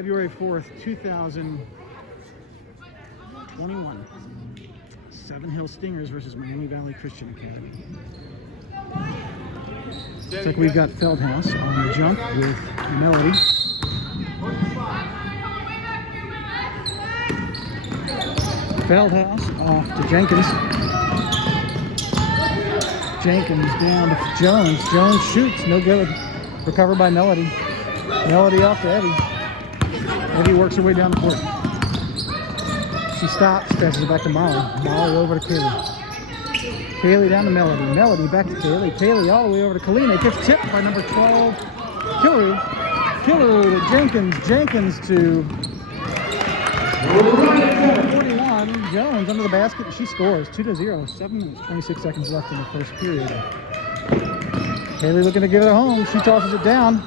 February 4th, 2021. Seven Hill Stingers versus Miami Valley Christian Academy. Looks like we've got Feldhouse on the jump with Melody. Feldhouse off to Jenkins. Jenkins down to Jones. Jones shoots, no good. Recovered by Melody. Melody off to Eddie. Eddie works her way down the court. She stops, passes it back to Molly. Molly over to Kaylee. Kaylee down to Melody. Melody back to Kaylee. Kaylee all the way over to Kalina. It gets tipped by number 12, Killery. Killery to Jenkins. Jenkins to 41. Jones under the basket. She scores 2-0. 7 minutes, 26 seconds left in the first period. Kaylee looking to give it a home. She tosses it down.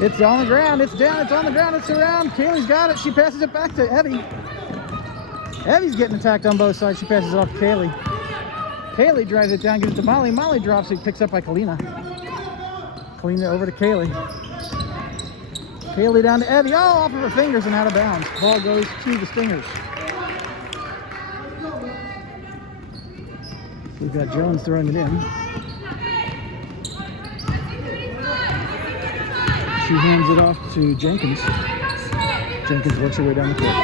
It's on the ground. It's down. It's on the ground. It's around. Kaylee's got it. She passes it back to Evie. Evie's getting attacked on both sides. She passes it off to Kaylee. Kaylee drives it down, gives it to Molly. Molly drops it, picks up by Kalina. Kalina over to Kaylee. Kaylee down to Evie. Oh, off of her fingers and out of bounds. Ball goes to the Stingers. We've got Jones throwing it in. She hands it off to Jenkins. Jenkins works her way down the court.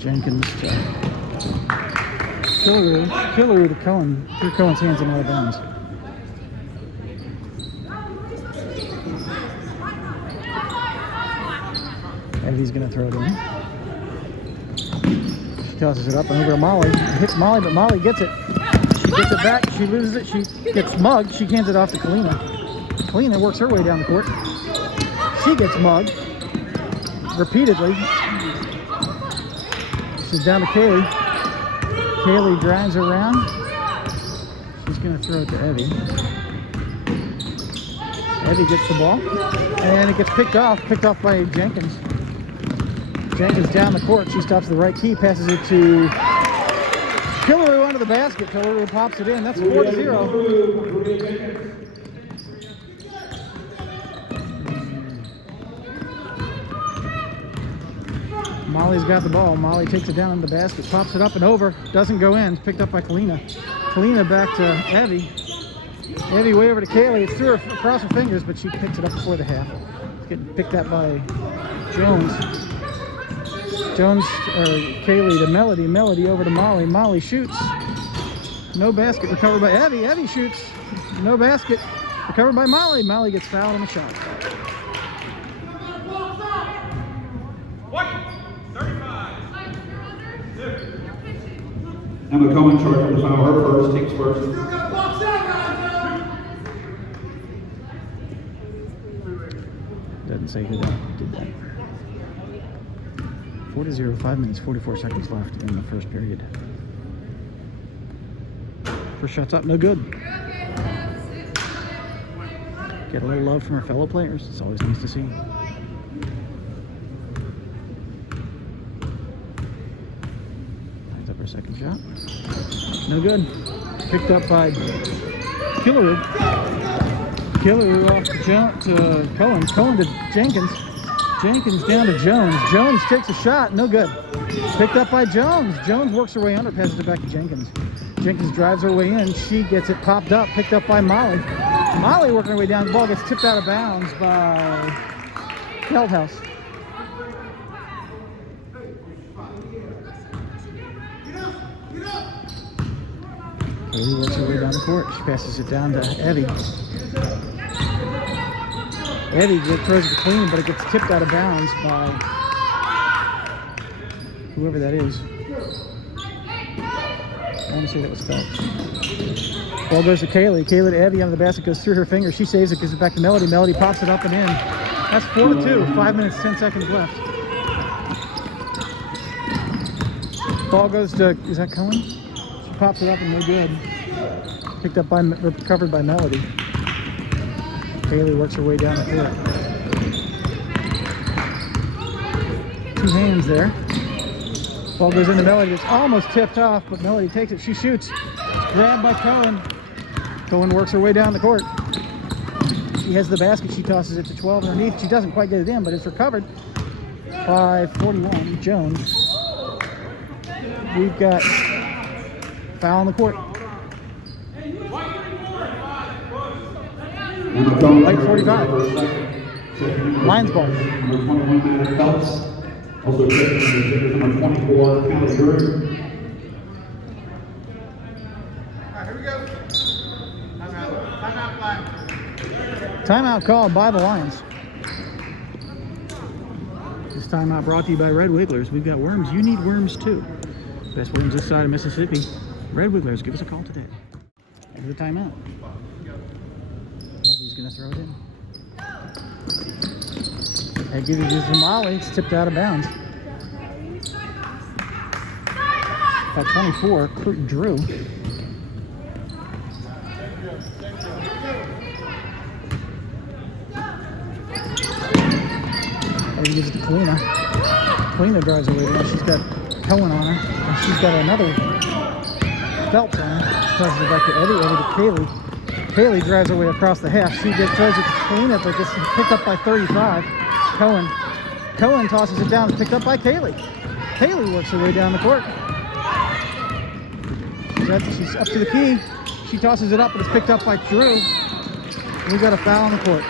Jenkins to Killery to Cohen. Through Cohen's hands and out of bounds. Evie's going to throw it in. She tosses it up and over to Molly. It hits Molly, but Molly gets it. She gets it back. She loses it. She gets mugged. She hands it off to Kalina. Kalina works her way down the court. She gets mugged repeatedly. She's down to Kaylee. Kaylee drives her around. She's going to throw it to Evie. Evie gets the ball. And it gets picked off by Jenkins. Jenkins down the court. She stops the right key, passes it to Killery under the basket. Killery pops it in. That's 4-0. Molly's got the ball. Molly takes it down in the basket, pops it up and over. Doesn't go in. It's picked up by Kalina. Kalina back to Evie. Evie way over to Kaylee. It's through her across her fingers, but she picks it up before the half. It's getting picked up by Jones. Kaylee to Melody. Melody over to Molly. Molly shoots. No basket. Recovered by Evie. Evie shoots. No basket. Recovered by Molly. Molly gets fouled on the shot. Emma Cohen charged with foul. Her first, takes first. Doesn't say who that did that. 4-0, 5 minutes, 44 seconds left in the first period. First shot's up, no good. Get a little love from our fellow players. It's always nice to see. Lines up her second shot. No good. Picked up by Killery. Killery off to Cohen. Cohen to Jenkins. Jenkins down to Jones. Jones takes a shot. No good. Picked up by Jones. Jones works her way under, passes it back to Jenkins. Jenkins drives her way in. She gets it popped up, picked up by Molly. Molly working her way down. The ball gets tipped out of bounds by Feldhouse. He works her way down the court. She passes it down to Evie. Evie throws it clean, but it gets tipped out of bounds by whoever that is. I want to say that was Phelps. Ball goes to Kaylee. Kaylee to Evie on the basket, goes through her fingers. She saves it, gives it back to Melody. Melody pops it up and in. That's 4-2. 5 minutes, 10 seconds left. Ball goes to, is that Cohen? She pops it up and no good. Picked up by, recovered by Melody. Kaylee works her way down the court. Two hands there. Ball goes into Melody. It's almost tipped off, but Melody takes it. She shoots. It's grabbed by Cohen. Cohen works her way down the court. She has the basket. She tosses it to 12 underneath. She doesn't quite get it in, but it's recovered by 41, Jones. We've got foul on the court. Like 45. Lions ball. Number 21, Matt Phelps. Also taking number 24, Callie Drew. Timeout called by the Lions. This timeout brought to you by Red Wigglers. We've got worms. You need worms too. Best worms this side of Mississippi. Red Wigglers, give us a call today. Into the timeout. He's going to throw it in. They give it to Zamali. It's tipped out of bounds. At 24, Drew. He gives it to Kalina. Kalina drives away. Now she's got Cohen on her. And she's got another Phelps on her. Tosses it back to Eddie. Over to Kaylee. Kaylee drives away across the half. She throws it to Kalina, but gets picked up by 35. Cohen tosses it down. It's picked up by Kaylee. Kaylee works her way down the court. She's up to the key. She tosses it up, but it's picked up by Drew. We got a foul on the court.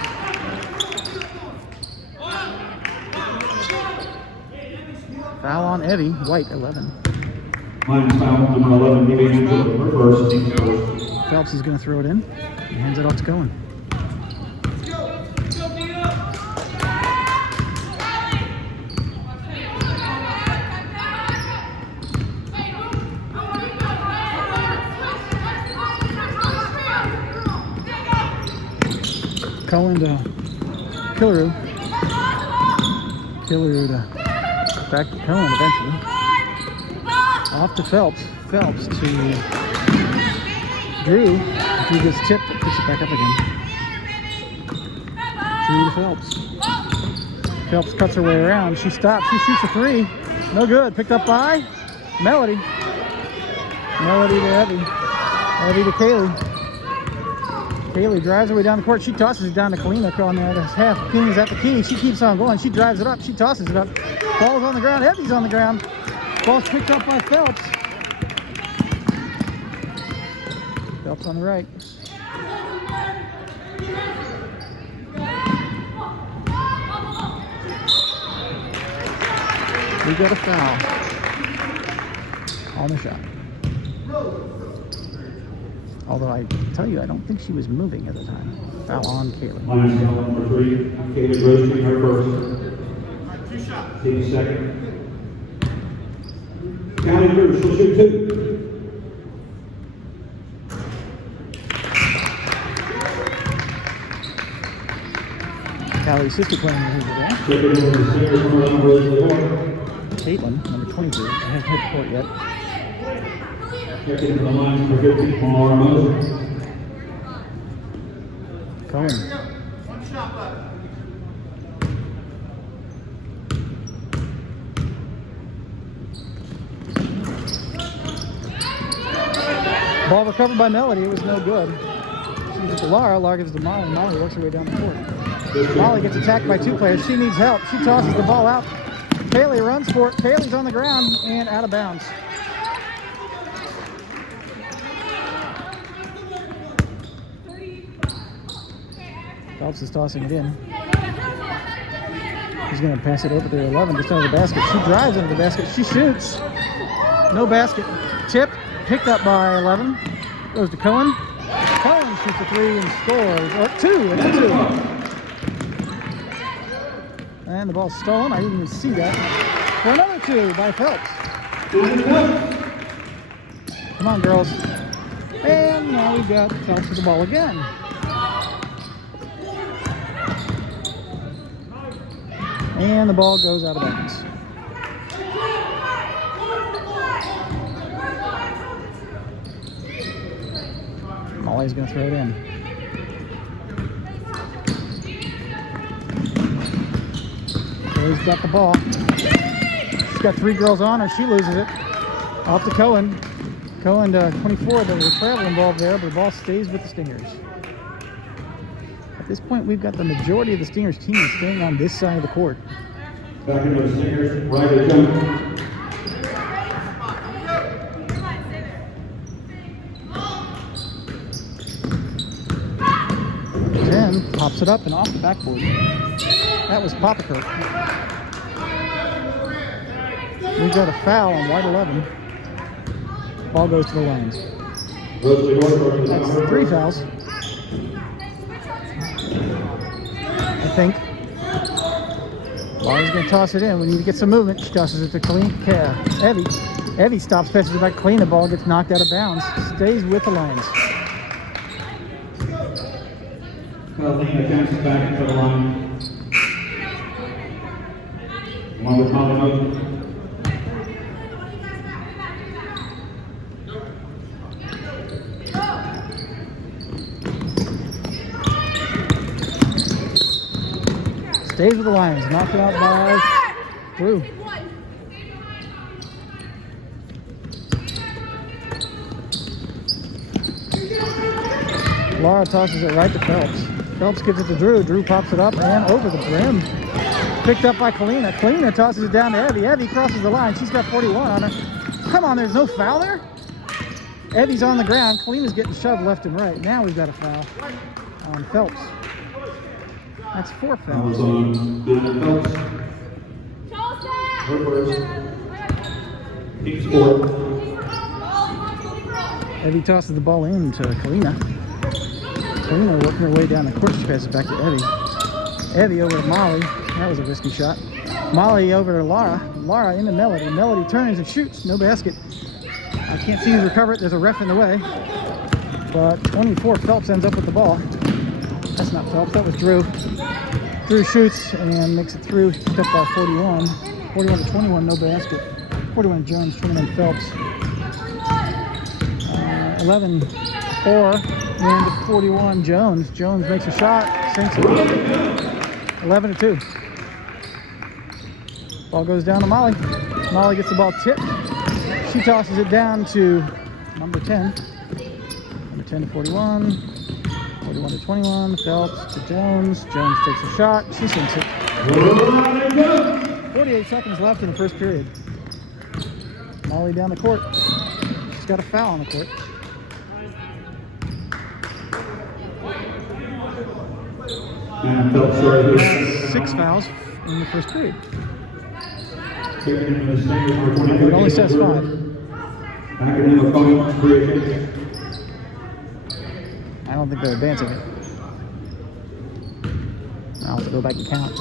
Foul on Evie, White, 11. Lions foul, number 11, Evie Angel, reverse, team first. Phelps is going to throw it in. He hands it off to Cohen. Cohen to Killaroo. Killaroo to back to Cohen eventually. Off to Phelps. Phelps to Drew. Drew gets tipped, picks it back up again. Drew to Phelps. Phelps cuts her way around. She stops. She shoots a three. No good. Picked up by Melody. Melody to Evie. Evie to Kaylee. Kaylee drives her way down the court. She tosses it down to Kalina on the other half. King is at the key. She keeps on going. She drives it up. She tosses it up. Ball's on the ground. Evie's on the ground. Ball's picked up by Phelps. Phelps on the right. We got a foul on the shot. Although I tell you, I don't think she was moving at the time. Foul on Kaylee. Lions foul number 3, Kaylee Grossman, her first. Team second. Callie Drew, she'll shoot 2. Callie's sister playing with her today. Second over the seniors, number 11, Rosalie Horn. Caitlin, number 22, hasn't hit the court yet. Second to the line, number 15, Laura Moser. Cohen. Ball recovered by Melody. It was no good. She gives it to Laura. Laura gives it to Molly. Molly works her way down the court. Molly gets attacked by 2 players. She needs help. She tosses the ball out. Kaylee runs for it. Kaylee's on the ground and out of bounds. Phelps is tossing it in. He's going to pass it over to 11, just under the basket. She drives into the basket. She shoots. No basket. Tip. Picked up by 11. Goes to Cohen. Cohen shoots a 3 and scores. Or 2. It's a 2. And the ball's stolen. I didn't even see that. For another 2 by Phelps. Come on, girls. And now we've got Phelps with the ball again. And the ball goes out of bounds. Molly's going to throw it in. Kaylee's got the ball. She's got 3 girls on her. She loses it. Off to Cohen. Cohen to 24. There was a travel involved there, but the ball stays with the Stingers. At this point, we've got the majority of the Stingers team staying on this side of the court. Back into the Stingers, right at jump. 10 pops it up and off the backboard. That was Popperkirk. We've got a foul on white 11. Ball goes to the lanes. That's 3 fouls, I think. Laura's going to toss it in. We need to get some movement. She tosses it to Evie. Evie stops, pitches it back clean. The ball gets knocked out of bounds. Stays with the lanes. Lena jumps back into the line. One with Molly. Stays with the Lions. Knocked it out by Drew. Laura tosses it right to Phelps. Phelps gives it to Drew. Drew pops it up and over the brim. Picked up by Kalina. Kalina tosses it down to Evie. Evie crosses the line. She's got 41 on her. Come on, there's no foul there? Evie's on the ground. Kalina's getting shoved left and right. Now we've got a foul on Phelps. That's 4 fouls. Phelps. Her first. Team score. Evie tosses the ball in to Kalina. Kalina working her way down the court. She passes it back to Evie. Evie over to Molly. That was a risky shot. Molly over to Laura. Laura into Melody. Melody turns and shoots. No basket. I can't see who's recovered. There's a ref in the way. But 24, Phelps ends up with the ball. That's not Phelps. That was Drew. Drew shoots and makes it through. Picked up by 41. 41 to 21, no basket. 41 Jones, 21 Phelps. 11-4. And 41 Jones. Jones makes a shot. Sinks it. 11 to 2. Ball goes down to Molly. Molly gets the ball tipped. She tosses it down to number 10. Number 10 to 41. 41 to 21. Phelps to Jones. Jones takes a shot. She sinks it. 48 seconds left in the first period. Molly down the court. She's got a foul on the court. And Phelps started 6 fouls in the first period. It It only says 5. Academic phone creation. I don't think they're advancing it. I'll have to go back and count.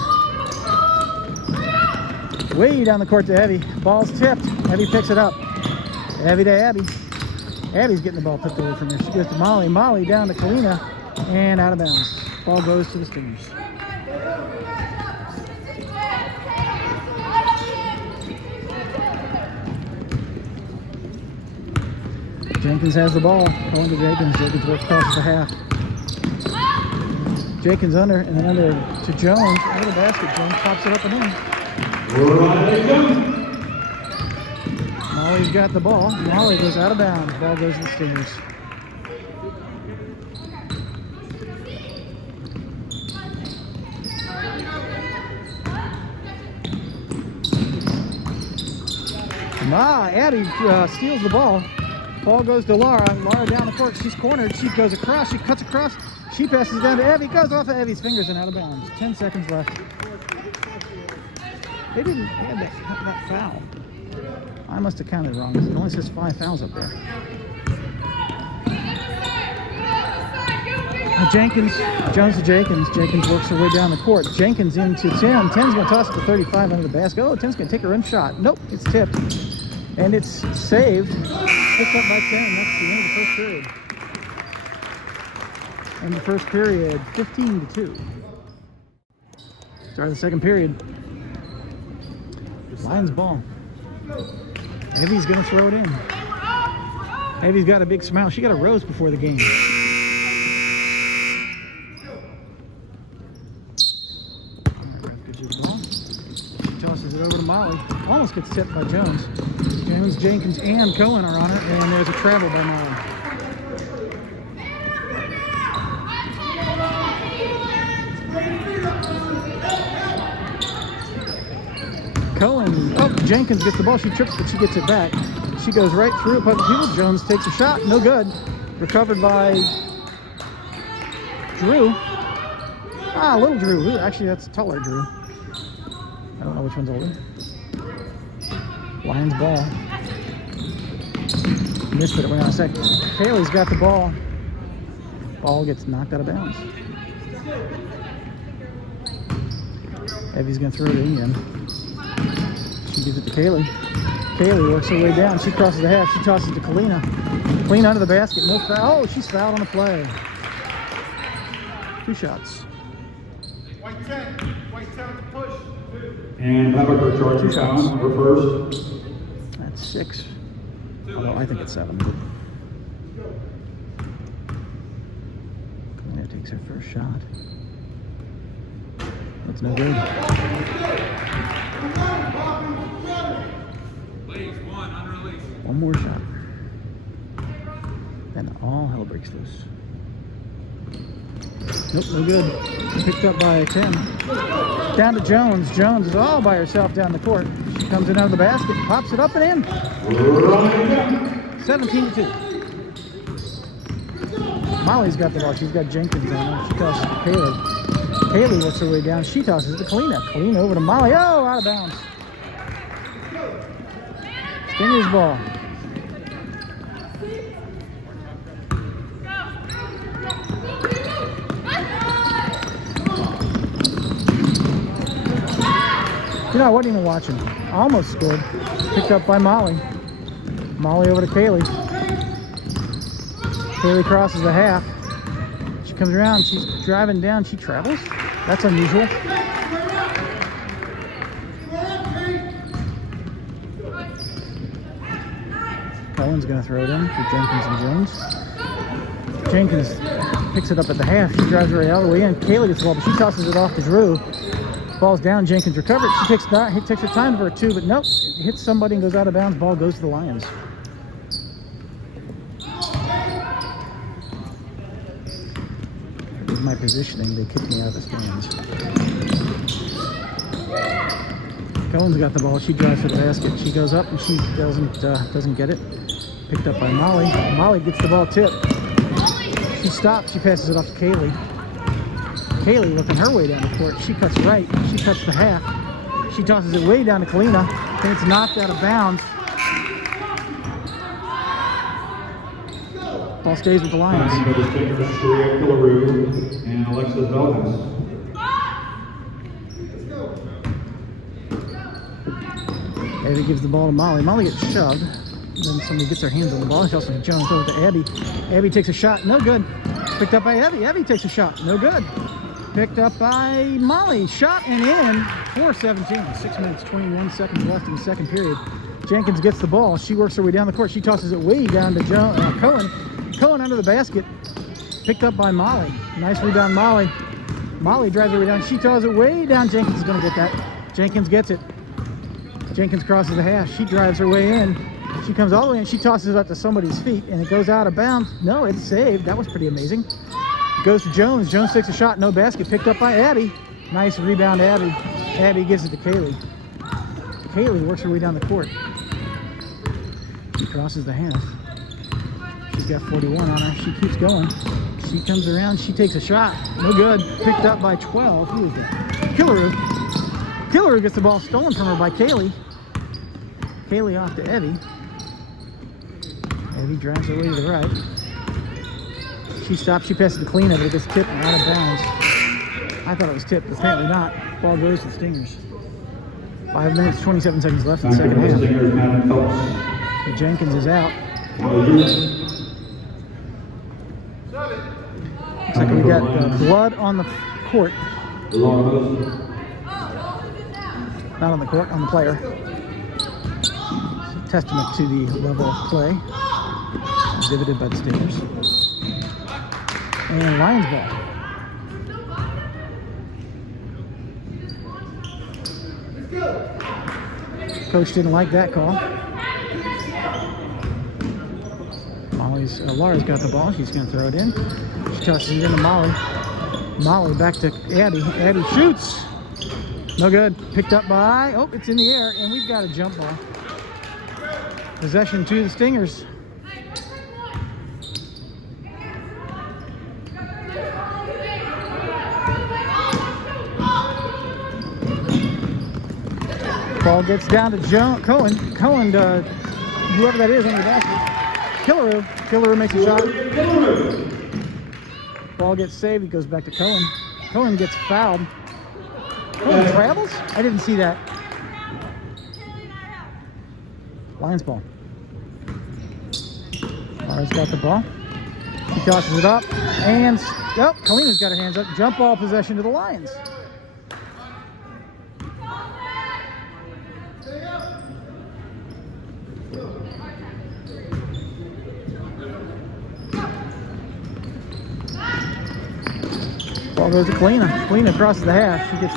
Way down the court to Evie. Ball's tipped. Evie picks it up. Evie to Abby. Abby's getting the ball tipped away from her. She goes to Molly. Molly down to Kalina and out of bounds. Ball goes to the Stingers. Jenkins has the ball. Going to Jenkins. Jenkins works across the half. Jenkins under and then under to Jones. Over the basket. Jones pops it up and in. Molly's got the ball. Molly goes out of bounds. Ball goes to the Stingers. Abby steals the ball. Ball goes to Laura. Laura down the court. She's cornered. She goes across. She cuts across. She passes down to Evie. Goes off of Evie's fingers and out of bounds. 10 seconds left. They didn't have that foul. I must have counted wrong. It only says 5 fouls up there. Jenkins, Jones to Jenkins. Jenkins works her way down the court. Jenkins into Tim. Tim's going to toss it to 35 under the basket. Oh, Tim's going to take her in shot. Nope, it's tipped. And it's saved. Picked up by 10. That's the end of the first period. And the first period, 15 to 2. Start of the second period. Lions ball. Evie's going to throw it in. Evie's got a big smile. She got a rose before the game. Tosses it over to Molly. Almost gets tipped by Jones. Jones, Jenkins, and Cohen are on it, and there's a travel by Molly. Jenkins gets the ball. She trips, but she gets it back. She goes right through a public field. Jones takes a shot. No good. Recovered by Drew. Little Drew. Actually, that's taller Drew. I don't know which one's older. Lions ball. Missed it. Wait on a second. Kaylee's got the ball. Ball gets knocked out of bounds. Evie's going to throw it in again. She gives it to Kaylee. Kaylee works her way down. She crosses the half. She tosses to Kalina. Kalina under the basket. No foul. Oh, she's fouled on the play. 2 shots. White 10 push. And Habakkuk charges down for first. That's 6. Although I think it's 7. Kalina takes her first shot. That's no good. One more shot. Then all hell breaks loose. Nope, no good. Picked up by 10. Down to Jones. Jones is all by herself down the court. She comes in out of the basket, pops it up and in. 17-2. Molly's got the ball. She's got Jenkins on her. She tosses it to Kaylee. Kaylee works her way down. She tosses it to Kalina. Kalina over to Molly. Oh, out of bounds. Stinger's ball. You know, I wasn't even watching. Almost scored. Picked up by Molly. Molly over to Kaylee. Kaylee crosses the half. She comes around. She's driving down. She travels. That's unusual. Cullen's going to throw it in for Jenkins and Jones. Jenkins picks it up at the half. She drives her out of the way in. Kaylee gets the ball, but she tosses it off to Drew. Ball's down. Jenkins recovers. She takes her time for a 2, but nope. It hits somebody and goes out of bounds. Ball goes to the Lions. With my positioning, they kicked me out of the stands. Cullen's got the ball. She drives to the basket. She goes up and she doesn't get it. Picked up by Molly. Molly gets the ball tipped. She stops. She passes it off to Kaylee. Kaylee working her way down the court. She cuts right. She cuts the half. She tosses it way down to Kalina. And it's knocked out of bounds. Ball stays with the Lions. For the Stingers, Sharia Killaroo and Alexis Velkins. Abby gives the ball to Molly. Molly gets shoved. Then somebody gets their hands on the ball. She also Jones over to Abby. Abby takes a shot. No good. Picked up by Abby. Abby takes a shot. No good. Picked up by Molly. Shot and in. 4:17. 6 minutes, 21 seconds left in the second period. Jenkins gets the ball. She works her way down the court. She tosses it way down to Cohen. Cohen under the basket. Picked up by Molly. Nice rebound, Molly. Molly drives her way down. She throws it way down. Jenkins is going to get that. Jenkins gets it. Jenkins crosses the half. She drives her way in. She comes all the way in. She tosses it up to somebody's feet, and it goes out of bounds. No, it's saved. That was pretty amazing. Goes to Jones. Jones takes a shot. No basket. Picked up by Abby. Nice rebound, Abby. Abby gives it to Kaylee. Kaylee works her way down the court. She crosses the half. She's got 41 on her. She keeps going. She comes around. She takes a shot. No good. Picked up by 12. Who is that? Killaroo. Killaroo gets the ball stolen from her by Kaylee. Kaylee off to Evie. Evie drives her way to the right. She stops. She passes to Kalina, but it gets tipped and out of bounds. I thought it was tipped, but apparently not. Ball goes to the Stingers. 5 minutes, 27 seconds left in the second half. Jenkins is out. Looks like we got blood on the court. Not on the court, on the player. It's a testament to the level of play exhibited by the Stingers. And Lions ball. Coach didn't like that call. Laura's got the ball. She's going to throw it in. She tosses it into Molly. Molly back to Abby. Abby shoots. No good. Picked up by, oh, it's in the air, and we've got a jump ball. Possession to the Stingers. Ball gets down to Cohen. Cohen, whoever that is on the basket. Killaroo makes a shot. Ball gets saved. It goes back to Cohen. Cohen gets fouled. Cohen travels? I didn't see that. Lions ball. Mara's got the ball. He tosses it up. And, oh, Kalina's got her hands up. Jump ball possession to the Lions. Ball goes to Kalina. Kalina crosses the half. She gets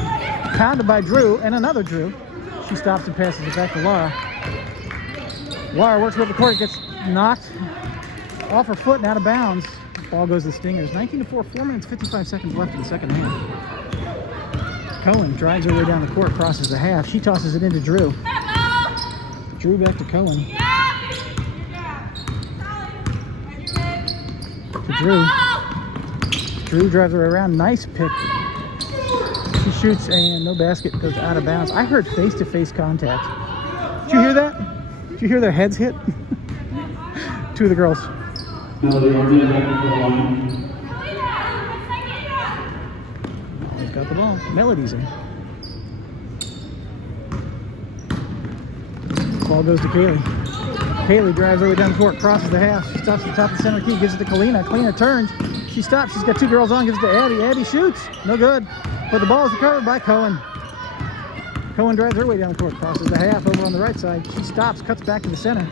pounded by Drew and another Drew. She stops and passes it back to Laura. Laura works with the court, gets knocked off her foot and out of bounds. Ball goes to the Stingers. 19-4, 4 minutes, 55 seconds left in the second half. Cohen drives her way down the court, crosses the half. She tosses it into Drew. Drew back to Cohen. To Drew. Drew drives her around. Nice pick. She shoots and no basket, goes out of bounds. I heard face-to-face contact. Did you hear that? Did you hear their heads hit? Two of the girls. Melody Arden back to the line. Melody's got the ball. Melody's in. Ball goes to Kaylee. Kaylee drives her way down the court, crosses the half. She stops at the top of the center key, gives it to Kalina. Kalina turns. She stops. She's got two girls on, gives it to Abby. Abby shoots. No good. But the ball is recovered by Cohen. Cohen drives her way down the court, crosses the half over on the right side. She stops, cuts back to the center.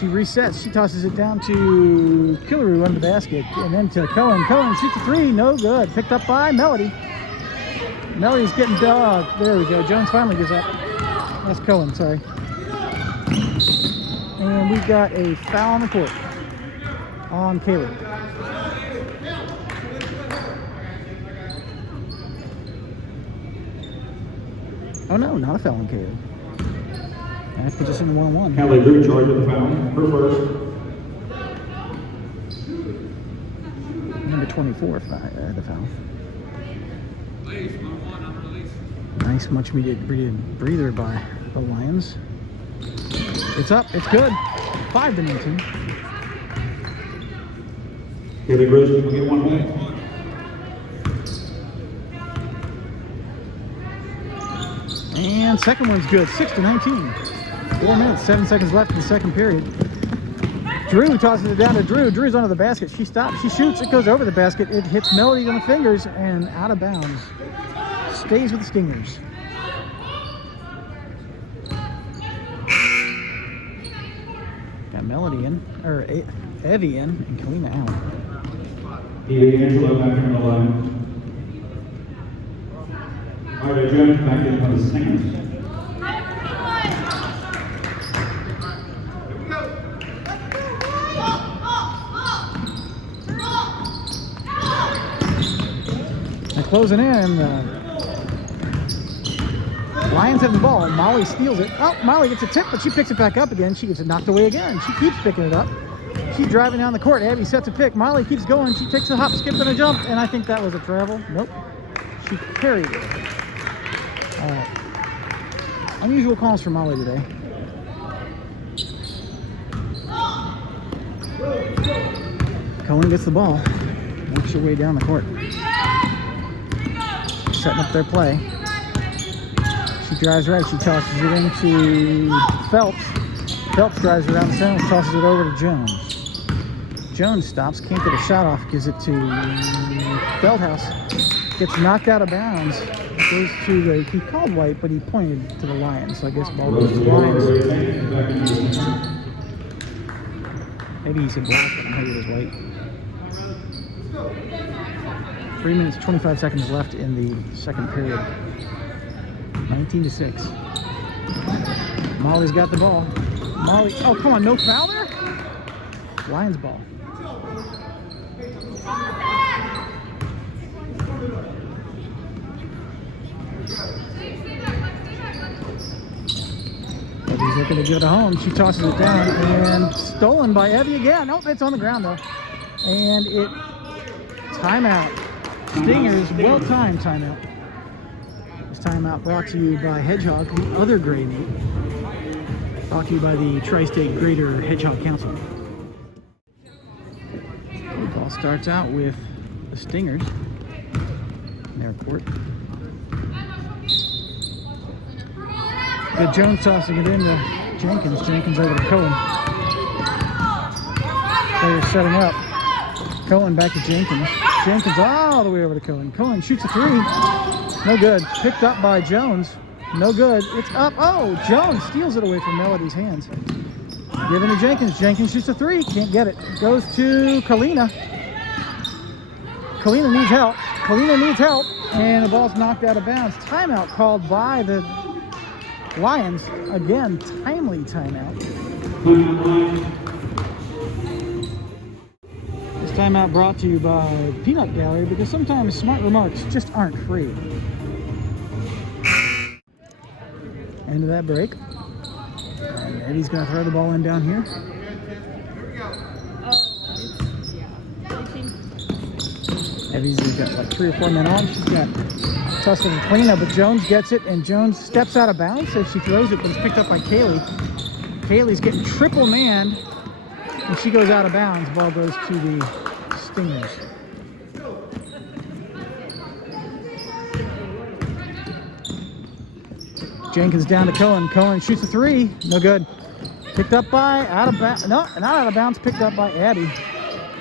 She resets. She tosses it down to Killaroo under the basket. And then to Cohen. Cohen shoots a three. No good. Picked up by Melody. Melody's getting dug. There we go. Jones finally gives up. That's Cohen, sorry. And we've got a foul on the court on Kaylee. Oh no, not a foul on Kaylee. That puts us in 1-1. Callie Drew charged with the foul. Her first. Number 24, the foul. Nice, much needed breather by the Lions. It's up, it's good. 5-19. Callie Drew will get 1 point. And second one's good, 6-19. 4 minutes, 7 seconds left in the second period. Drew tosses it down to Drew. Drew's under the basket. She stops. She shoots. It goes over the basket. It hits Melody on the fingers and out of bounds. Stays with the Stingers. Got Melody in, or Evie in, and Kalina out. Evie Angelo back in the line. All right, Jones back in on the Stingers. Closing in, Lions have the ball. Molly steals it. Oh, Molly gets a tip, but she picks it back up again. She gets it knocked away again. She keeps picking it up. She's driving down the court. Abby sets a pick. Molly keeps going. She takes a hop, skip, and a jump, and I think that was a travel. Nope. She carried it. All right. Unusual calls for Molly today. Cohen gets the ball. Works her way down the court. Setting up their play. She drives right. She tosses it into Phelps. Phelps drives around the center and tosses it over to Jones. Jones stops, can't get a shot off, gives it to Feldhouse. Gets knocked out of bounds. Goes to the, he called white, but he pointed to the Lions, so I guess ball goes to the Lions. Maybe he said black, but I heard it was white. 3 minutes, 25 seconds left in the second period. 19-6. Molly's got the ball. Molly, oh come on, no foul there? Lions ball. She's looking to get it home. She tosses it down and stolen by Evie again. Nope, it's on the ground though. And it, timeout. Stingers, well-timed timeout. This timeout brought to you by Hedgehog, the other gray meat. Brought to you by the Tri-State Greater Hedgehog Council. The ball starts out with the Stingers in their court. Good Jones tossing it into Jenkins. Jenkins over to Cohen. They're setting up. Cohen back to Jenkins. Jenkins all the way over to Cohen. Cohen shoots a three. No good. Picked up by Jones. No good. It's up. Oh, Jones steals it away from Melody's hands. Giving to Jenkins. Jenkins shoots a three. Can't get it. Goes to Kalina. Kalina needs help. Kalina needs help. And the ball's knocked out of bounds. Timeout called by the Lions. Again, timely timeout. This timeout brought to you by Peanut Gallery, because sometimes smart remarks just aren't free. End of that break. And Eddie's going to throw the ball in down here. Eddie's got like 3 or 4 men on. She's got tussle and cleanup, but Jones gets it, and Jones steps out of bounds as she throws it, but it's picked up by Kaylee. Kaylee's getting triple manned, and she goes out of bounds. Ball goes to the Stingers. Jenkins down to Cohen. Cohen shoots a three. No good. Picked up by, out of bounds. No, not out of bounds. Picked up by Abby.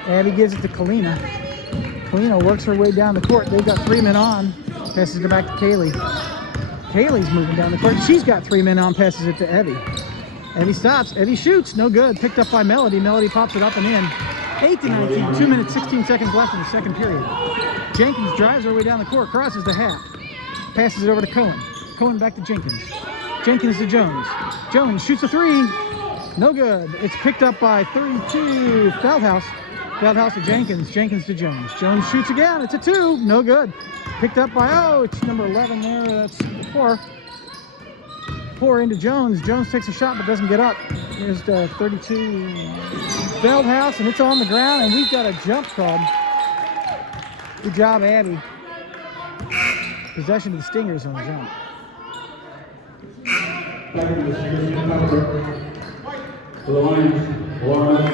Abby gives it to Kalina. Kalina works her way down the court. They've got 3 men on. Passes it back to Kaylee. Kaylee's moving down the court. She's got 3 men on. Passes it to Evie. Evie stops. Evie shoots. No good. Picked up by Melody. Melody pops it up and in. 8-19. 2 minutes, 16 seconds left in the second period. Jenkins drives her way down the court. Crosses the half. Passes it over to Cohen. Cohen back to Jenkins. Jenkins to Jones. Jones shoots a three. No good. It's picked up by 32. Feldhaus. Feldhaus to Jenkins. Jenkins to Jones. Jones shoots again. It's a 2. No good. Picked up by, oh, it's number 11 there. That's 4. 4 into Jones. Jones takes a shot but doesn't get up. Here's the 32 Feldhaus, and it's on the ground, and we've got a jump called. Good job, Abby. Possession of the Stingers on the jump. The Lions, Laura.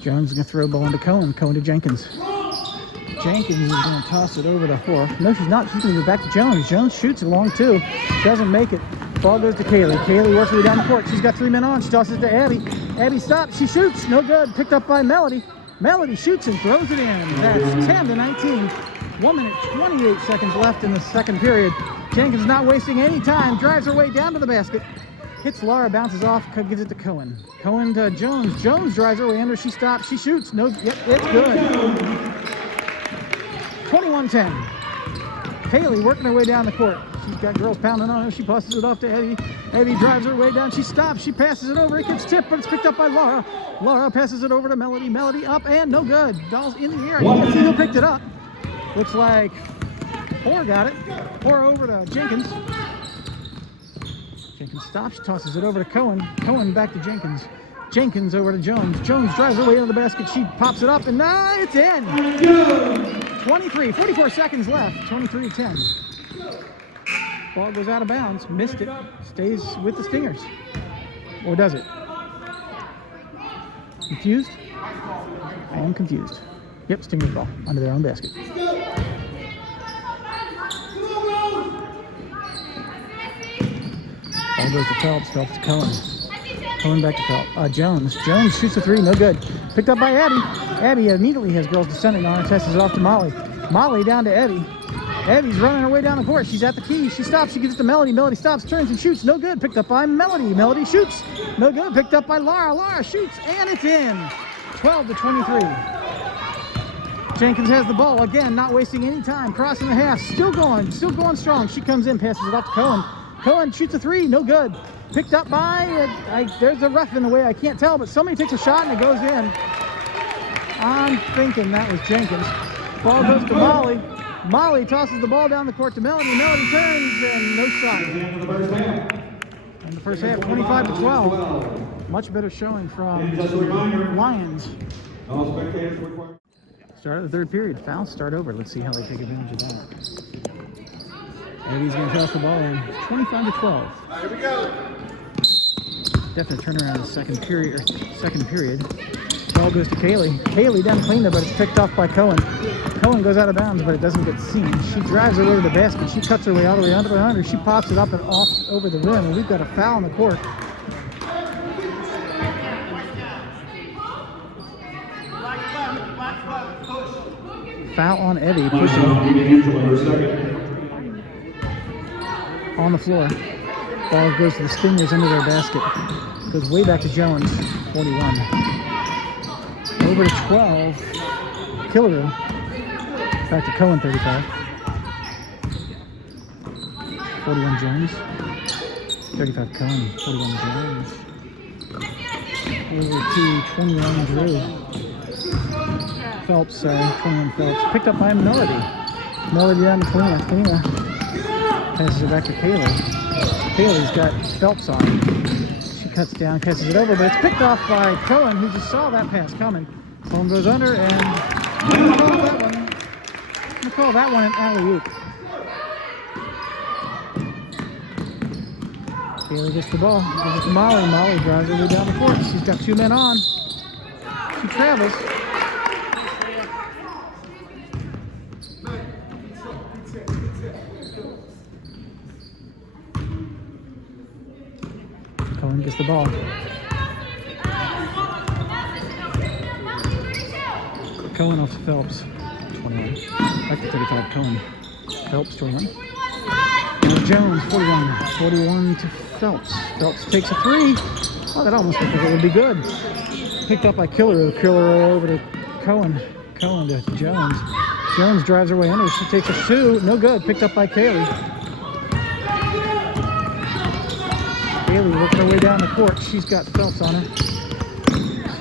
Jones is going to throw a ball into Cohen. Cohen to Jenkins. Jenkins is going to toss it over to Hoare. No, she's not. She's going to go back to Jones. Jones shoots it long, too. Doesn't make it. Ball goes to Kaylee. Kaylee works her way down the court. She's got 3 men on. She tosses it to Abby. Abby stops. She shoots. No good. Picked up by Melody. Melody shoots and throws it in. That's 10-19. 1 minute, 28 seconds left in the second period. Jenkins not wasting any time. Drives her way down to the basket. Hits Laura, bounces off, gives it to Cohen. Cohen to Jones. Jones drives her way under. She stops. She shoots. No, yep, it's good. 21-10. Kaylee working her way down the court. She's got girls pounding on her. She passes it off to Eddie. Eddie drives her way down. She stops. She passes it over. It gets tipped, but it's picked up by Laura. Laura passes it over to Melody. Melody up and no good. Ball's in the air. You can see who picked it up. Looks like Hoare got it. Hoare over to Jenkins. Jenkins stops, tosses it over to Cohen. Cohen back to Jenkins. Jenkins over to Jones. Jones drives her way into the basket. She pops it up, and it's in. 44 seconds left. 23-10. Ball goes out of bounds. Missed it. Stays with the Stingers. Or does it? Confused? I am confused. Yep, Stingers ball under their own basket. Ball goes to Phelps. Phelps to Cohen. Cohen back to Phelps. Jones. Jones shoots a three. No good. Picked up by Abby. Abby immediately has girls descending on her. Tests it off to Molly. Molly down to Abby. Abby's running her way down the court. She's at the key. She stops. She gives it to Melody. Melody stops, turns, and shoots. No good. Picked up by Melody. Melody shoots. No good. Picked up by Laura. Laura shoots, and it's in. 12-23. Jenkins has the ball again, not wasting any time. Crossing the half. Still going strong. She comes in, passes it off to Cohen. Cohen shoots a three. No good. Picked up by, there's a ref in the way. I can't tell, but somebody takes a shot, and it goes in. I'm thinking that was Jenkins. Ball goes to Molly. Molly tosses the ball down the court to Melody. Melody turns and no shot. In the first half. In the first half, 25-12. Much better showing from And just a reminder, Lions. all spectators required. Start of the third period. Fouls start over. Let's see how they take advantage of that. Eddie's going to toss the ball in. 25-12. Here we go. Definite turnaround in the second period. Ball goes to Kaylee. Kaylee down clean there, but it's picked off by Cohen. Cohen goes out of bounds, but it doesn't get seen. She drives her way to the basket. She cuts her way all the way under the 100. She pops it up and off over the rim, and we've got a foul on the court. Foul on Evie, pushing on the floor. Ball goes to the Stingers under their basket. Goes way back to Jones, 41. Over to 12, Killaroo. Back to Cohen, 35. 41 Jones. 35 Cohen, 41 Jones. Over to 21 Drew. Phelps, 21 Phelps. Picked up by Melody. Melody down to Kalina. Kalina passes it back to Kaylee. Kaylee's got Phelps on. She cuts down, passes it over, but it's picked off by Cohen, who just saw that pass coming. Cohen goes under, and I'm going to call that one an alley-oop. Kaylee gets the ball. Gives it to Molly. Molly drives her way down the court. She's got two men on. She travels. Cohen gets the ball. Cohen off to Phelps, 21. Back to 35, Cohen. Phelps, 21. And Jones, 41. 41 to Phelps. Phelps takes a three. Oh, that almost looked like it would be good. Picked up by Killaroo. Killaroo over to Cohen. Cohen to Jones. Jones drives her way under. She takes a two. No good. Picked up by Kaylee. Kaylee working her way down the court. She's got Phelps on her.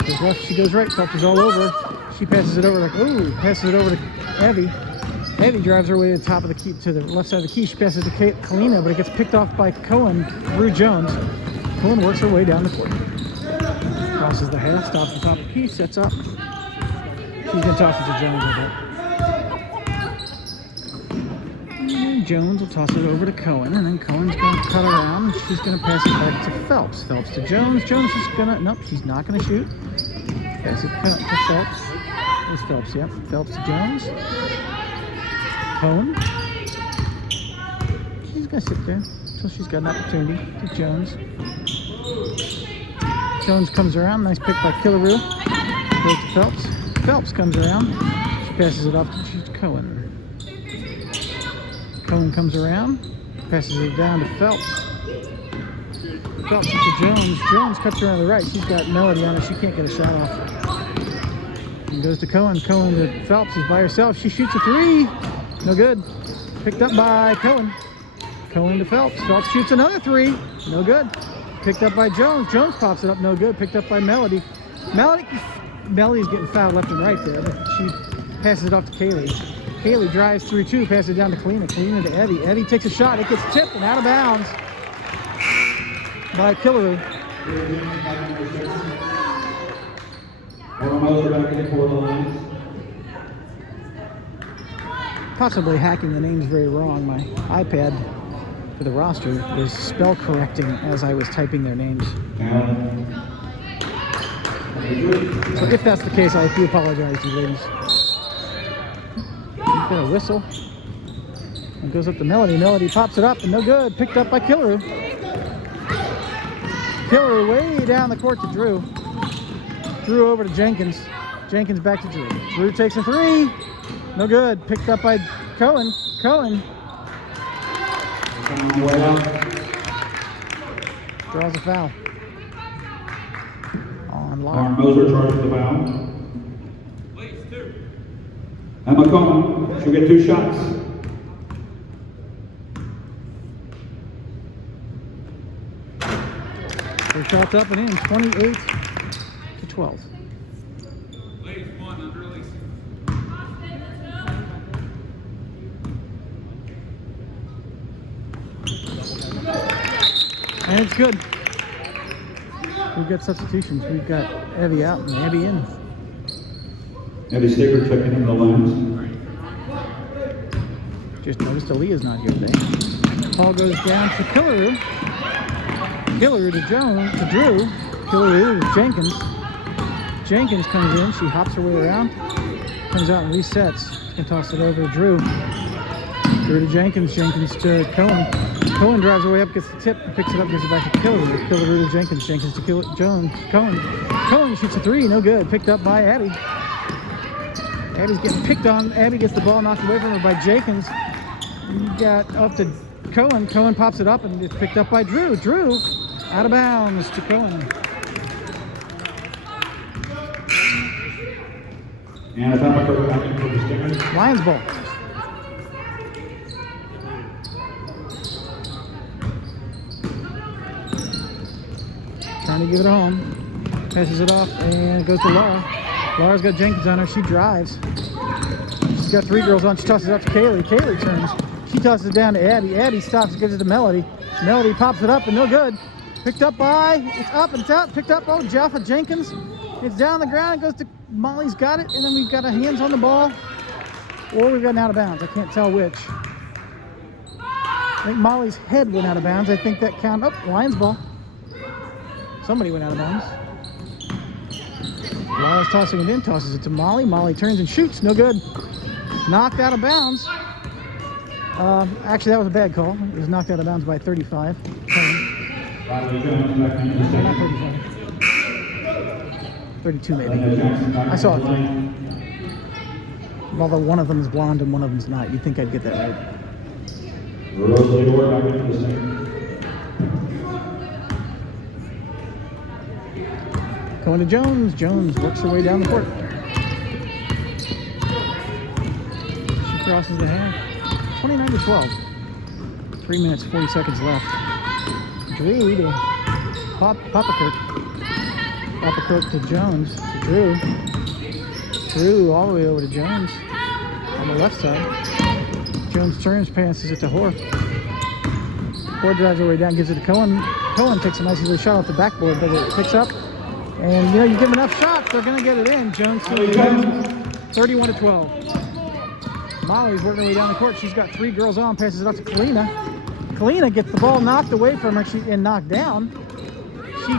She goes left, she goes right. Phelps is all over. She passes it over like, ooh, passes it over to Evie. Evie drives her way to the top of the key, to the left side of the key. She passes it to Kalina, but it gets picked off by Cohen through Jones. Cohen works her way down the court. Crosses the half, stops on top of the key, sets up. She's going to toss it to Jones, I bet. And Jones will toss it over to Cohen, and then Cohen's going to cut around, and she's going to pass it back to Phelps. Phelps to Jones. Jones is going to, nope, she's not going to shoot. Pass it to Phelps. It's Phelps, yep. Phelps to Jones. Cohen. She's going to sit there until she's got an opportunity to Jones. Jones comes around. Nice pick by Killaroo. Goes to Phelps. Phelps comes around. She passes it off to Cohen. Cohen comes around. Passes it down to Phelps. Phelps to Jones. Jones cuts around to the right. She's got Melody on her. She can't get a shot off. And goes to Cohen. Cohen to Phelps is by herself. She shoots a three. No good. Picked up by Cohen. Cohen to Phelps. Phelps shoots another three. No good. Picked up by Jones. Jones pops it up. No good. Picked up by Melody. Melody's getting fouled left and right there, but she passes it off to Kaylee. Kaylee drives through two, passes it down to Kalina. Kalina to Evie. Evie takes a shot. It gets tipped and out of bounds by Killaroo. Possibly hacking the names very wrong. My iPad for the roster was spell correcting as I was typing their names. So if that's the case, I do apologize to you ladies. He's got a whistle. And goes up to Melody. Melody pops it up and no good. Picked up by Killaroo. Killaroo way down the court to Drew. Drew over to Jenkins. Jenkins back to Drew. Drew takes a three. No good. Picked up by Cohen. Cohen draws a foul. On Lauren line. Moser charges the foul. Emma Cohen, she'll get two shots. Two shots up and in, 28 to 12. And it's good. We've got substitutions. We've got Evie out and Abby in. Abby Sticker checking in the lines. Just noticed Aaliyah's not here today. Ball goes down to Killaroo. Killaroo to Drew. Killaroo to Jenkins. Jenkins comes in. She hops her way around. Comes out and resets. She's going to toss it over to Drew. Drew to Jenkins. Jenkins to Cohen. Cohen drives her way up, gets the tip, picks it up, gives it back to Killaroo. Killaroo to Jenkins. Jenkins to Cohen. Cohen shoots a three. No good. Picked up by Abby. Abby's getting picked on. Abby gets the ball knocked away from her by Jenkins. Got up to Cohen. Cohen pops it up and it's picked up by Drew. Drew out of bounds to Cohen. And a foul for the Stickers. Lions ball. Trying to give it home. Passes it off and it goes to Laura. Laura's got Jenkins on her. She drives. She's got three girls on. She tosses it up to Kaylee. Kaylee turns. She tosses it down to Abby. Abby stops and gives it to Melody. Melody pops it up and no good. Picked up by, it's up and it's out. Picked up, oh, Jaffa Jenkins. It's down on the ground. It goes to, Molly's got it. And then we've got a hands on the ball. Or we've got an out of bounds. I can't tell which. I think Molly's head went out of bounds. I think that counted. Oh, Lions ball. Somebody went out of bounds. Laura's tossing it in, tosses it to Molly. Molly turns and shoots. No good. Knocked out of bounds. Actually, that was a bad call. It was knocked out of bounds by 35. Not 35. 32 maybe. I saw it. Although one of them is blonde and one of them is not. You'd think I'd get that right. Going to Jones. Jones works her way down the court. She crosses the half. 29-12. 3 minutes, 40 seconds left. Drew to Papa Kirk to Jones. To Drew. Drew all the way over to Jones on the left side. Jones turns, passes it to Hoare. Hoare drives her way down, gives it to Cohen. Cohen takes a nice easy shot off the backboard, but it picks up. And you know, you give them enough shots, they're going to get it in. Jones 31-12. Molly's working her way down the court. She's got three girls on, passes it up to Kalina. Kalina gets the ball knocked away from her and knocked down. She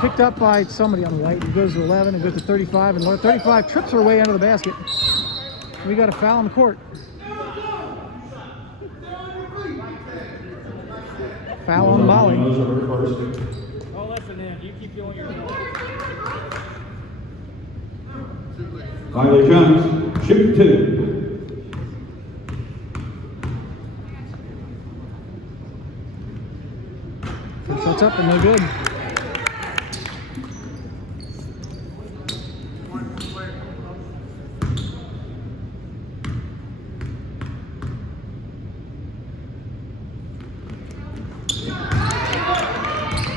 picked up by somebody on the white. It goes to 11, it goes to 35, and 35 trips her way under the basket. We got a foul on the court. Foul on Molly. Oh, listen, man, you keep doing your job. Riley Jones, shoot two. First shot's up and no good.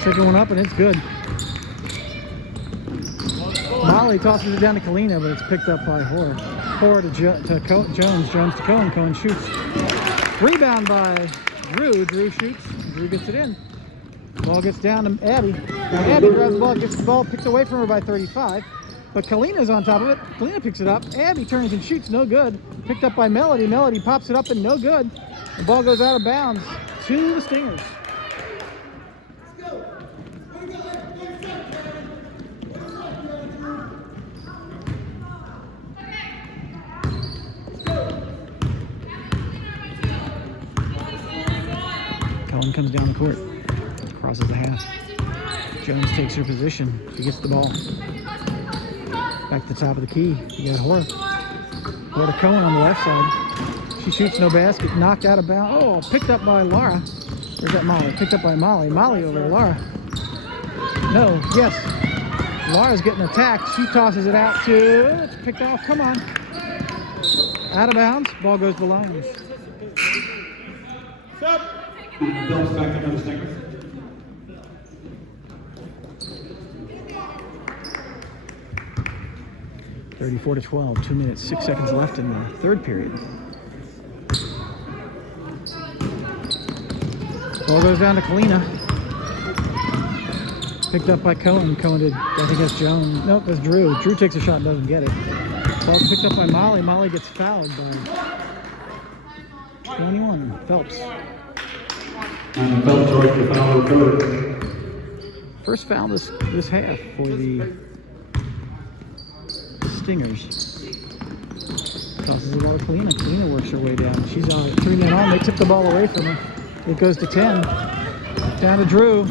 Second one up and it's good. Molly tosses it down to Kalina, but it's picked up by Hoare. Hoare to Jones. Jones to Cohen. Cohen shoots. Rebound by Drew. Drew shoots. Drew gets it in. Ball gets down to Abby. Now Abby grabs the ball, gets the ball picked away from her by 35. But Kalina's on top of it. Kalina picks it up. Abby turns and shoots. No good. Picked up by Melody. Melody pops it up and no good. The ball goes out of bounds to the Stingers. Cohen comes down the court, crosses the half. Jones takes her position. She gets the ball. Back to the top of the key. You got Hoare. Hoare to Cohen on the left side. She shoots no basket. Knocked out of bounds. Oh, picked up by Laura. Where's that Molly? Picked up by Molly. Molly over to Laura. No, yes. Laura's getting attacked. She tosses it out to... It's picked off. Come on. Out of bounds. Ball goes to the Lions. Stop. Bill's back into the Stingers. (34-12). 2 minutes, 6 seconds left in the third period. Ball goes down to Kalina. Picked up by Cohen. Cohen did, I think that's Joan. Nope, that's Drew. Drew takes a shot and doesn't get it. Ball's picked up by Molly. Molly gets fouled by 21. Phelps. And Phelps starts the foul third. First foul this half for the Stingers. Tosses it over to Kalina. Kalina works her way down. She's on it. 3 men on. They tip the ball away from her. It goes to 10. Down to Drew.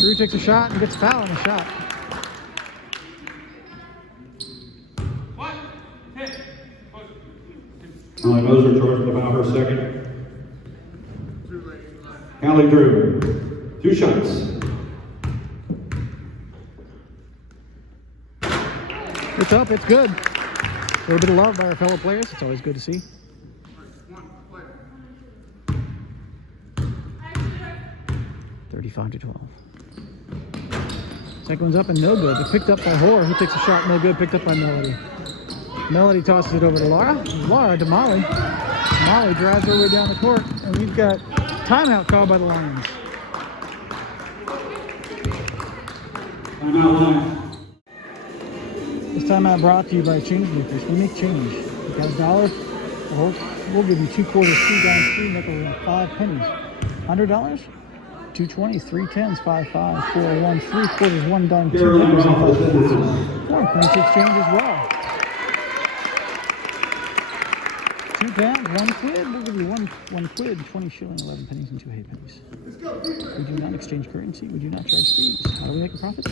Drew takes a shot and gets fouled on the shot. Molly Moser charged the foul her second. Callie Drew, 2 shots. It's up, it's good. A little bit of love by our fellow players. It's always good to see. (35-12). Second one's up and no good. It's picked up by Hoare, who takes a shot, no good. Picked up by Melody. Melody tosses it over to Laura. Laura to Molly. Molly drives her way down the court, and we've got timeout called by the Lions. Timeout line. This timeout brought to you by Change Makers. We make change. You got $1, we'll give you 2 quarters, 2 dimes, 3 nickels, and 5 pennies. $100, 2 20s, 3 10s, 5 5, 4 1, 3 quarters, 1 dime, 2 nickels, and 5 pennies. Foreign currency exchange as well. £2, 1 quid. We'll give you one quid, 20 shilling, 11 pennies, and 2 halfpennies. We do not exchange currency. We do not charge fees. How do we make a profit?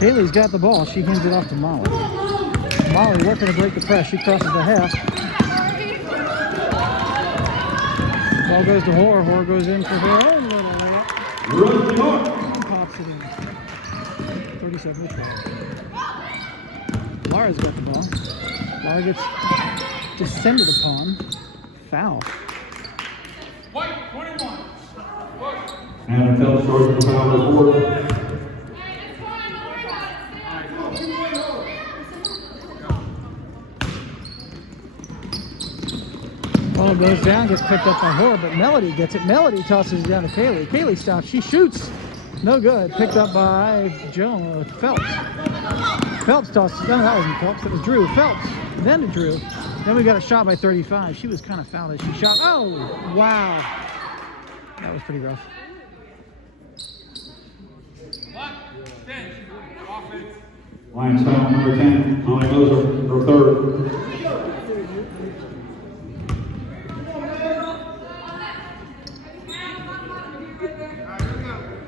Haley's got the ball. She hands it off to Molly. Molly working to break the press. She crosses the half. Ball goes to Hoare. Hoare goes in for her own little layup. And pops it in. 37-12. Laura's got the ball. Laura gets descended upon. Foul. White, 21. And Phelps starts the foul fourth. Ball goes down, gets picked up by Hoare, but Melody gets it. Melody tosses it down to Kaylee. Kaylee stops. She shoots. No good. Picked up by Joan Phelps. Phelps tosses. No, that wasn't Phelps. That was Drew. Phelps. Then to Drew. Then we got a shot by 35. She was kind of fouled as she shot. Oh, wow. That was pretty rough. Lions foul number 10. Molly Moser, her third.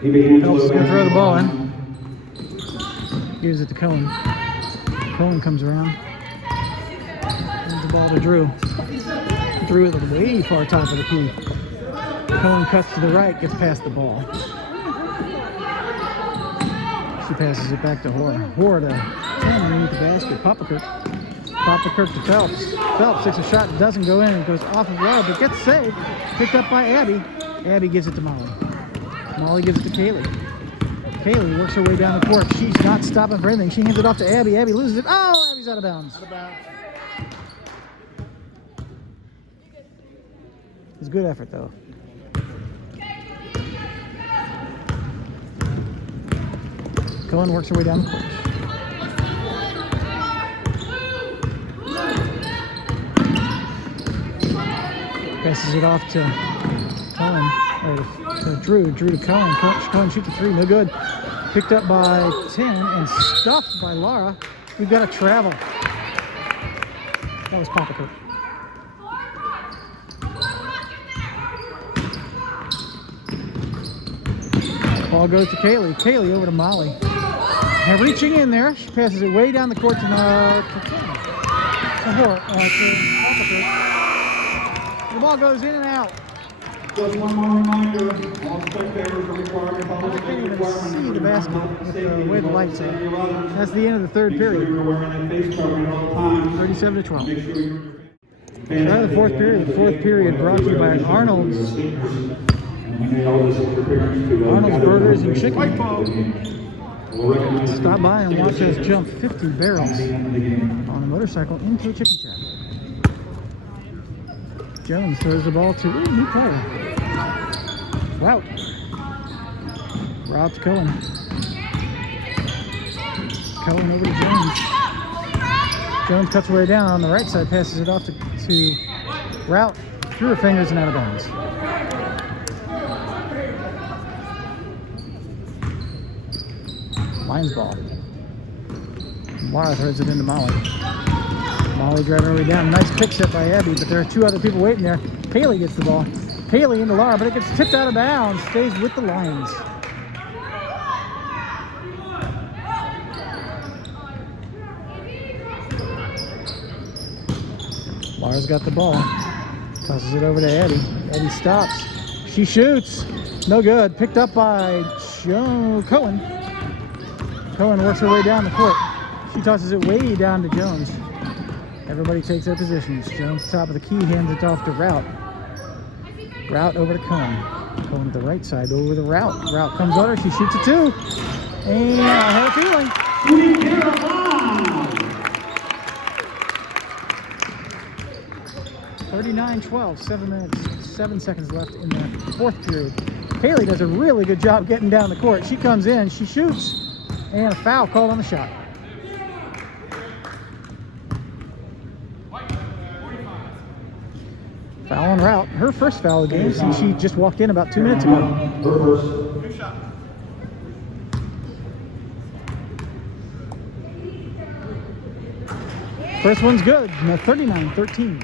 Phelps is going to throw the ball in. Gives it to Cohen. Cohen comes around. Gives the ball to Drew. Drew is way far top of the key. Cohen cuts to the right, gets past the ball. She passes it back to Hoare. Hoare to 10 underneath the basket. Popperkirk to Phelps. Phelps takes a shot, doesn't go in, and goes off of Laura, but gets saved. Picked up by Abby. Abby gives it to Molly. Molly gives it to Kaylee. Kaylee works her way down the court. She's not stopping for anything. She hands it off to Abby. Abby loses it. Oh, Abby's out of bounds. Out of bounds. It's good effort, though. Cohen works her way down the court. Passes it off to Cohen. Or to Drew. Drew to Cohen. Cohen shoots a 3. No good. Picked up by 10 and stuffed by Laura. We've got to travel. That was Popperkirk. Ball goes to Kaylee. Kaylee over to Molly. And reaching in there, she passes it way down the court to Popperkirk. The ball goes in and out. Just one more reminder, all spectators are required to follow the See the basket with the way the lights are. That's the end of the third period. 37-12. Start of the fourth period. The fourth period brought to you by Arnold's Burgers and Chicken. Stop by and watch us jump 50 barrels on a motorcycle into a chicken shack. Jones throws the ball to new player. Route. Route to Cohen. Cohen over to Jones. Jones cuts her way down on the right side, passes it off to Route. Through her fingers and out of bounds. Lions ball. Lara throws it into Molly. Molly driving her way down. Nice pick set by Abby, but there are two other people waiting there. Haley gets the ball. Haley into Lara, but it gets tipped out of bounds. Stays with the Lions. Lara's got the ball. Tosses it over to Eddie. Eddie stops. She shoots. No good. Picked up by Cohen. Cohen works her way down the court. She tosses it way down to Jones. Everybody takes their positions. Jones, top of the key, hands it off to Route. Route over to Cohen. Cohen to the right side, over the Route. Route comes over, she shoots it too. And I had a feeling. 39-12, 7 seconds left in the fourth period. Haley does a really good job getting down the court. She comes in, she shoots, and a foul called on the shot. Foul on Route. Her first foul of the game since she just walked in about 2 minutes ago. First one's good. 39-13.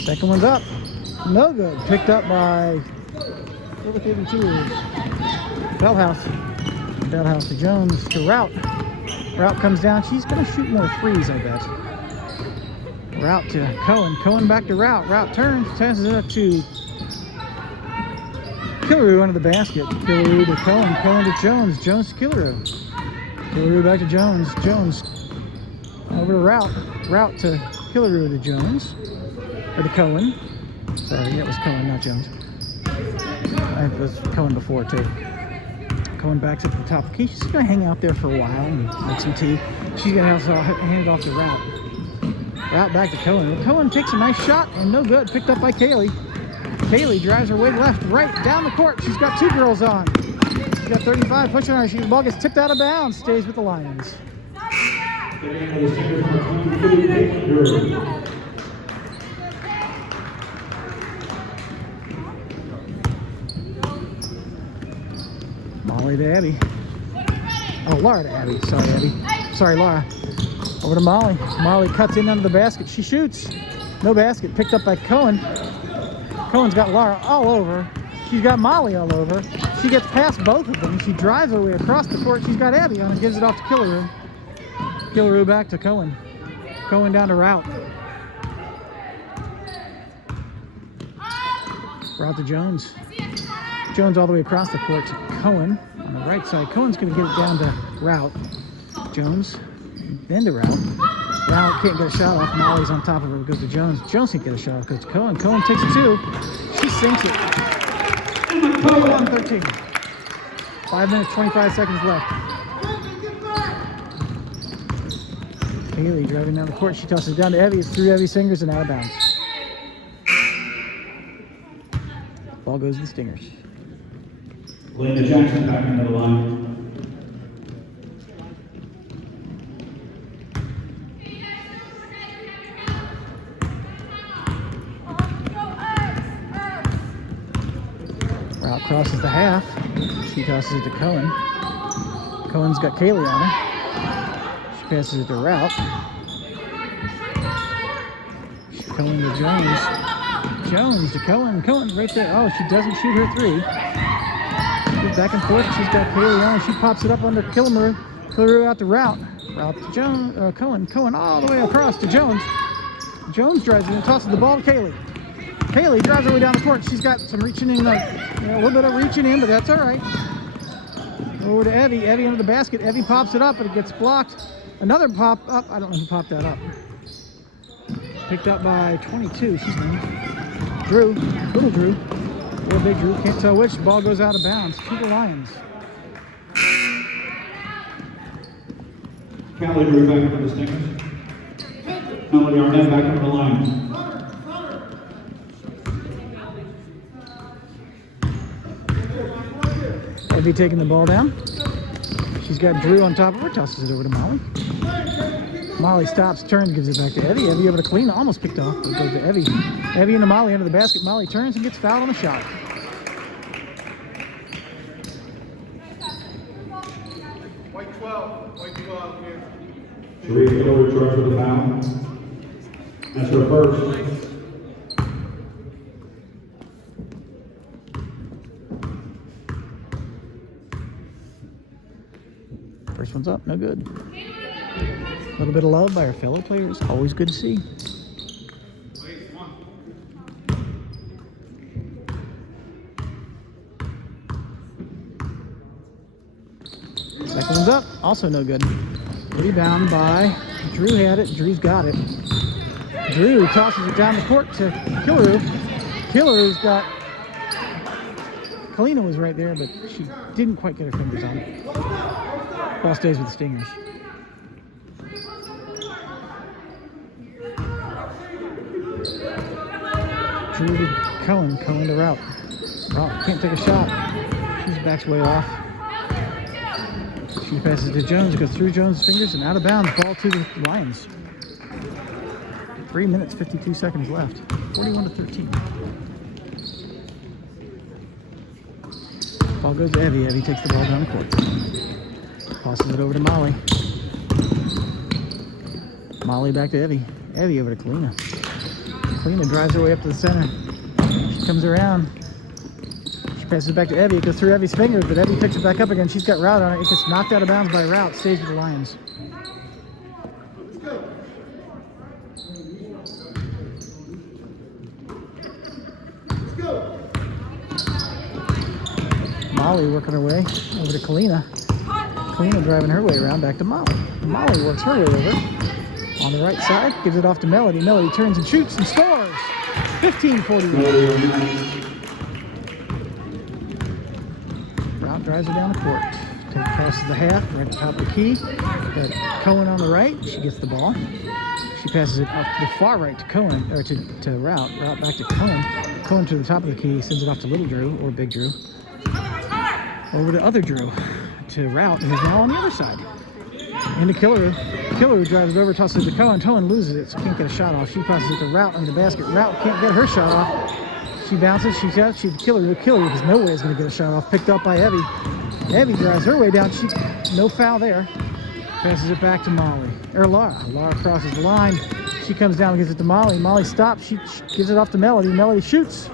Second one's up. No good. Picked up by Feldhouse. Feldhouse to Jones to Route. Route comes down. She's going to shoot more threes, I bet. Route to Cohen. Cohen back to Route. Route turns. Passes it up to Killaroo under the basket. Killaroo to Cohen. Cohen to Jones. Jones to Killaroo. Killaroo back to Jones. Jones over to Route. Route to Killaroo to Jones. Or to Cohen. Sorry, that was Cohen, not Jones. It was Cohen before, too. Cohen backs up to the top of the key. She's going to hang out there for a while and make some tea. She's going to hand it off to Route. Route back to Cohen. Cohen takes a nice shot and no good. Picked up by Kaylee. Kaylee drives her way left, right, down the court. She's got two girls on. She's got 35 pushing on her. The ball gets tipped out of bounds. Stays with the Lions. Molly to Abby. Oh, Laura to Abby. Sorry, Abby. Sorry, Laura. Over to Molly. Molly cuts in under the basket. She shoots. No basket. Picked up by Cohen. Cohen's got Laura all over. She's got Molly all over. She gets past both of them. She drives her way across the court. She's got Abby on and gives it off to Killaroo. Killaroo back to Cohen. Cohen down to Route. Route to Jones. Jones all the way across the court to Cohen on the right side. Cohen's going to get it down to Route. Jones, then to Route. Route can't get a shot off. Molly's on top of her. Goes to Jones. Jones can't get a shot off. Goes to Cohen. Cohen takes it too. She sinks it. 21-13. 5 minutes, 25 seconds left. Haley driving down the court. She tosses it down to Evie. It's through Evie's fingers and out of bounds. Ball goes to the Stingers. Linda Jackson back into the line. Route crosses the half. She tosses it to Cohen. Cohen's got Kaylee on her. She passes it to Route. Cohen to Jones. Jones to Cohen. Cohen right there. Oh, she doesn't shoot her three. Back and forth. She's got Kaylee on. She pops it up under Killaroo. Killaroo out to Route. Route to Jones. Cohen. Cohen all the way across to Jones. Jones drives in and tosses the ball to Kaylee. Kaylee drives her way down the court. She's got some reaching in, a little bit of reaching in, but that's all right. Over to Evie. Evie under the basket. Evie pops it up, but it gets blocked. Another pop up. I don't know who popped that up. Picked up by 22. She's named Drew. Little Drew. Or big Drew, can't tell which. Ball goes out of bounds to the Lions. Callie Drew back up for the Stingers. Melody Arnett back up for the Lions. Evie taking the ball down. She's got Drew on top of her, tosses it over to Molly. Molly stops, turns, gives it back to Evie. Evie over to Kalina, almost picked off, but it goes to Evie. Evie into Molly under the basket. Molly turns and gets fouled on the shot. White 12 here. Sharif Hillary charged with a foul. That's her first. First one's up, no good. A little bit of love by our fellow players, always good to see. Second one's up, also no good. Rebound by Drew, had it, Drew's got it. Drew tosses it down the court to Killeru. Killeru's got, Kalina was right there, but she didn't quite get her fingers on it. Ball stays with the Stingers. Drew to Cohen, Cohen to Route. Route can't take a shot. She's backs way off. She passes to Jones, goes through Jones' fingers and out of bounds. Ball to the Lions. 3 minutes, 52 seconds left. 41-13. Ball goes to Evie. Evie takes the ball down the court. Passes it over to Molly. Molly back to Evie. Evie over to Kalina. Kalina drives her way up to the center. She comes around. She passes it back to Evie. It goes through Evie's fingers, but Evie picks it back up again. She's got Route on it. It gets knocked out of bounds by Route. Stays with the Lions. Molly working her way over to Kalina. Kalina driving her way around back to Molly. Molly works her way over on the right side, gives it off to Melody. Melody turns and shoots and scores. 15-41. Route drives her down the court. Crosses the half, right at the top of the key. Got Cohen on the right. She gets the ball. She passes it off to the far right to Cohen, or to Route. Route back to Cohen. Cohen to the top of the key, sends it off to Little Drew, or Big Drew. Over to other Drew, to Route, who's now on the other side. Into Killeru. Killeru drives it over, tosses it to Cohen. Cohen loses it, so can't get a shot off. She passes it to Route under the basket. Route can't get her shot off. She bounces, she's to Killeru. Killeru, there's no way is going to get a shot off. Picked up by Evie. Evie drives her way down. No foul there. Passes it back to Molly. Or Laura. Laura crosses the line. She comes down and gives it to Molly. Molly stops. She gives it off to Melody. Melody shoots.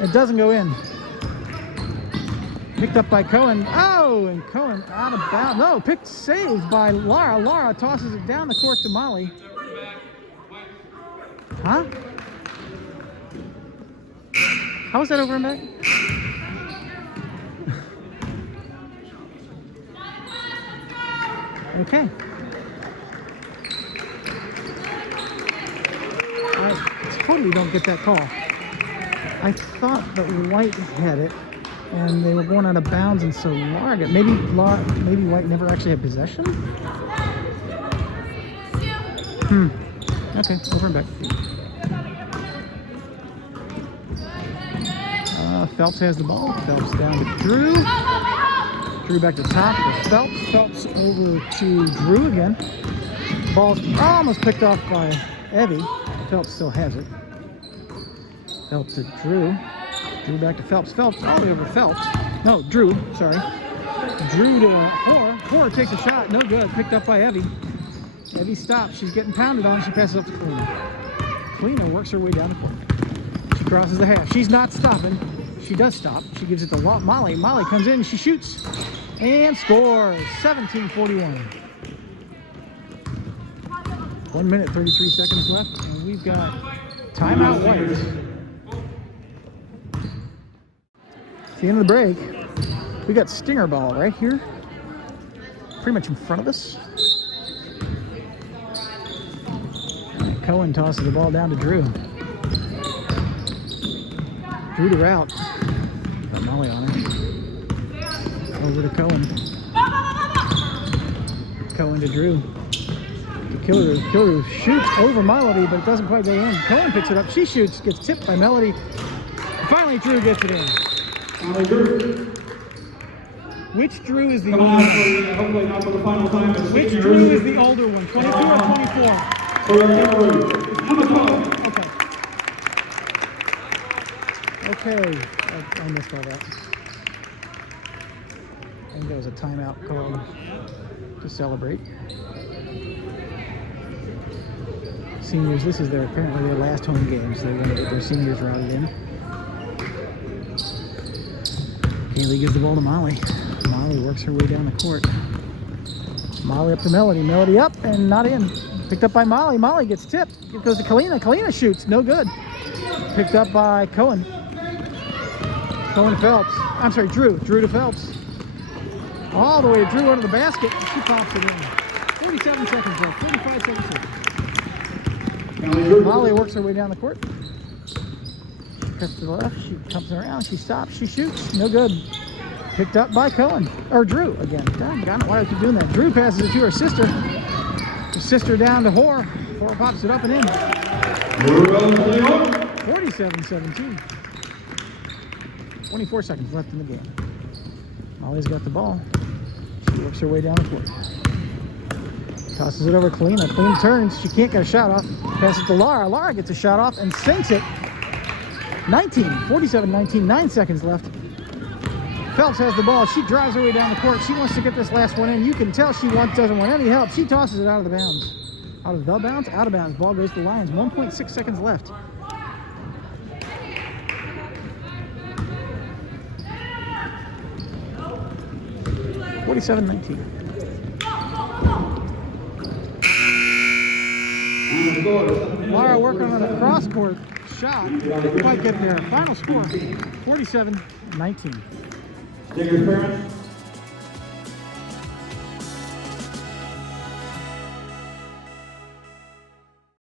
It doesn't go in. Picked up by Cohen. Oh, and Cohen out of bounds. No, saved by Laura. Laura tosses it down the court to Molly. Huh? How was that over and back? Okay. I totally don't get that call. I thought that White had it, and they were going out of bounds, and so Laura got, maybe White never actually had possession? Okay, over and back. Phelps has the ball. Phelps down to Drew. Drew back to top to Phelps. Phelps over to Drew again. Ball's almost picked off by Evie. Phelps still has it. Phelps to Drew. Drew back to Phelps. Phelps all the way over to Phelps. No, Drew, sorry. Drew to Hoare. Hoare takes a shot. No good. Picked up by Evie. Evie stops. She's getting pounded on. She passes up to Kalina. Kalina works her way down the court. She crosses the half. She's not stopping. She does stop. She gives it to Molly. Molly comes in. She shoots and scores. 17-41. 1 minute, 33 seconds left. And we've got timeout White. At the end of the break, we got Stinger ball right here. Pretty much in front of us. Cohen tosses the ball down to Drew. Drew to Route. Got Molly on her. Over to Cohen. Cohen to Drew. Killer shoots over Melody, but it doesn't quite go in. Cohen picks it up. She shoots, gets tipped by Melody. Finally, Drew gets it in. Which Drew is the older one? Hopefully not for the final time. Which Drew is the older one? 22 or 24? Number 12. Okay. I missed all that. I think that was a timeout called to celebrate. Seniors, this is apparently their last home game, so they want to get their seniors routed in. Kaylee gives the ball to Molly. Molly works her way down the court. Molly up to Melody. Melody up and not in. Picked up by Molly. Molly gets tipped. It goes to Kalina. Kalina shoots. No good. Picked up by Cohen. Cohen to Phelps. I'm sorry, Drew. Drew to Phelps. All the way to Drew under the basket. She pops it in. 47 seconds left. 45 seconds left. Molly works her way down the court. She cuts to the left. She comes around. She stops. She shoots. No good. Picked up by Cohen. Or Drew again. Doggone it. Why do I keep doing that? Drew passes it to her sister. Her sister down to Hoare. Hoare pops it up and in. 47-17. 24 seconds left in the game. Molly's got the ball. She works her way down the court. Tosses it over to Kalina. Kalina turns. She can't get a shot off. Passes it to Lara. Lara gets a shot off and sinks it. 47-19. 9 seconds left. Phelps has the ball. She drives her way down the court. She wants to get this last one in. You can tell she doesn't want any help. She tosses it out of the bounds. Out of the bounds? Out of bounds. Ball goes to the Lions. 1.6 seconds left. $47-19. Lara working on a cross-court shot. Didn't quite get there. Final score, 47-19. Stickers, parents.